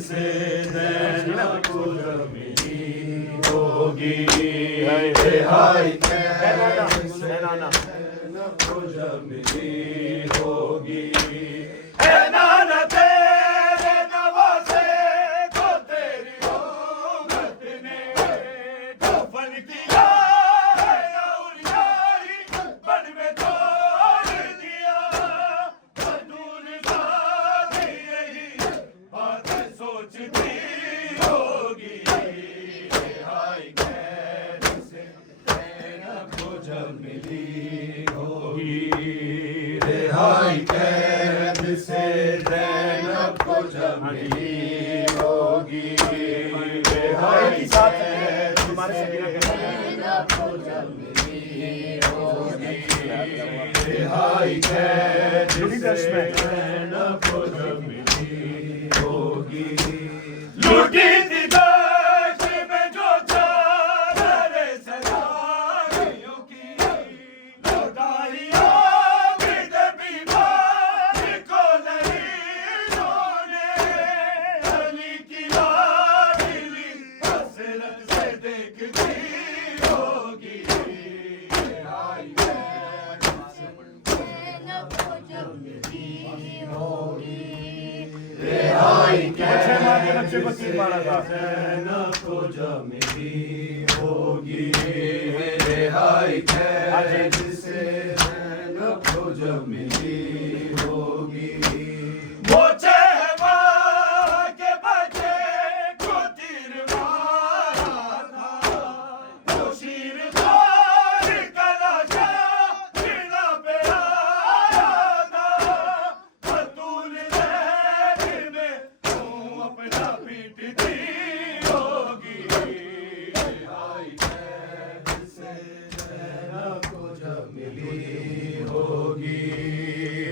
से ज़ैनब को जब मिली होगी, रिहाई कैद से ज़ैनब को जब मिली होगी। है नाना तेरे नवासे को तेरी उम्मत ने कफन किया है और यारी बन में तोड़ दिया। बदूल ज़ादी यही बात सोचती होगी, रिहाई कैद से ज़ैनब को जब मिली होगी, रिहाई कैद से ज़ैनब को जब मिली होगी, रिहाई कैद से ज़ैनब को जब मिली होगी, रिहाई कैद से ज़ैनब को जब मिली होगी। लूटी थी दश्त में जो चादर सलामियों की, लौटाइया बिद बीमार को लहीनों ने, अली की लाडली हसरत से देखती होगी, रिहाई कैद से ज़ैनब को जब मिली होगी, रिहाई कैद से ज़ैनब को जब मिली होगी, रिहाई कैद से ज़ैनब को जब मिली होगी। वो चहवा के बच्चे को तीर मारा था, वो शीर खार का लाशा सीना पे आया था। बतूल ज़ैन में तू अपना पीटती होगी, रिहाई कैद से ज़ैनब को जब मिली होगी,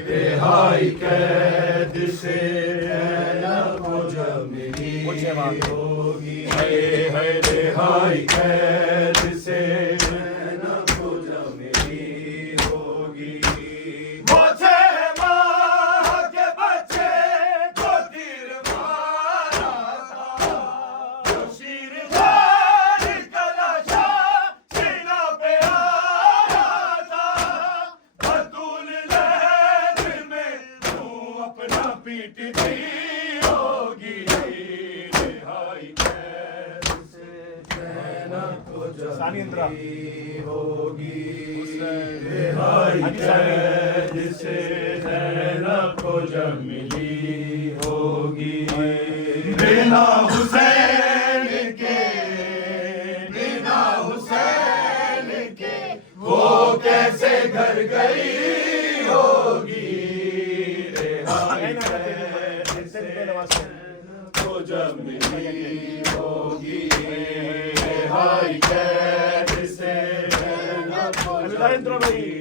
रिहाई कैद से ज़ैनब को जब मिली होगी, है रिहाई कैद से ज़ैनब को जब मिली होगी। वो चहवा के बच्चे को तीर मारा था, वो शीर खार का लाशा सीना पे आया था। बतूल ज़ैन में तू अपना पीटती होगी, रिहाई कैद से ज़ैनब को जब मिली होगी, रिहाई कैद से ज़ैनब को जब मिली होगी। बिना हुसैन के, बिना हुसैन के वो कैसे घर गई होगी, रिहाई कैद से ज़ैनब को जब मिली होगी, रिहाई कैद से ज़ैनब को जब मिली